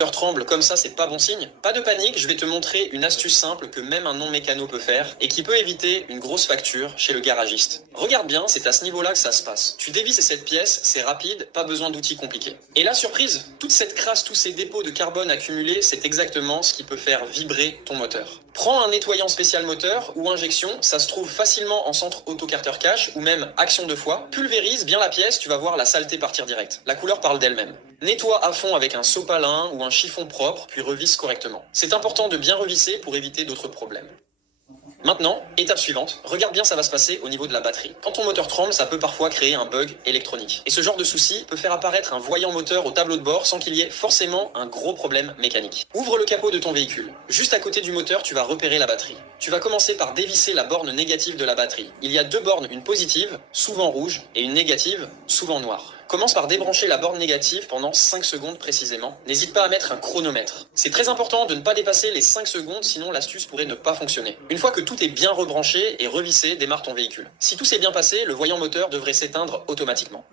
moteur tremble comme ça, c'est pas bon signe. Pas de panique, je vais te montrer une astuce simple que même un non-mécano peut faire et qui peut éviter une grosse facture chez le garagiste. Regarde bien, c'est à ce niveau-là que ça se passe. Tu dévisses cette pièce, c'est rapide, pas besoin d'outils compliqués. Et la surprise, toute cette crasse, tous ces dépôts de carbone accumulés, c'est exactement ce qui peut faire vibrer ton moteur. Prends un nettoyant spécial moteur ou injection, ça se trouve facilement en centre Autocarter Cash ou même Action 2 fois. Pulvérise bien la pièce, tu vas voir la saleté partir direct. La couleur parle d'elle-même. Nettoie à fond avec un sopalin ou un chiffon propre, puis revisse correctement. C'est important de bien revisser pour éviter d'autres problèmes. Maintenant, étape suivante, regarde bien ça va se passer au niveau de la batterie. Quand ton moteur tremble, ça peut parfois créer un bug électronique. Et ce genre de souci peut faire apparaître un voyant moteur au tableau de bord sans qu'il y ait forcément un gros problème mécanique. Ouvre le capot de ton véhicule. Juste à côté du moteur, tu vas repérer la batterie. Tu vas commencer par dévisser la borne négative de la batterie. Il y a deux bornes, une positive, souvent rouge, et une négative, souvent noire. Commence par débrancher la borne négative pendant 5 secondes précisément. N'hésite pas à mettre un chronomètre. C'est très important de ne pas dépasser les 5 secondes, sinon l'astuce pourrait ne pas fonctionner. Une fois que tout est bien rebranché et revissé, démarre ton véhicule. Si tout s'est bien passé, le voyant moteur devrait s'éteindre automatiquement.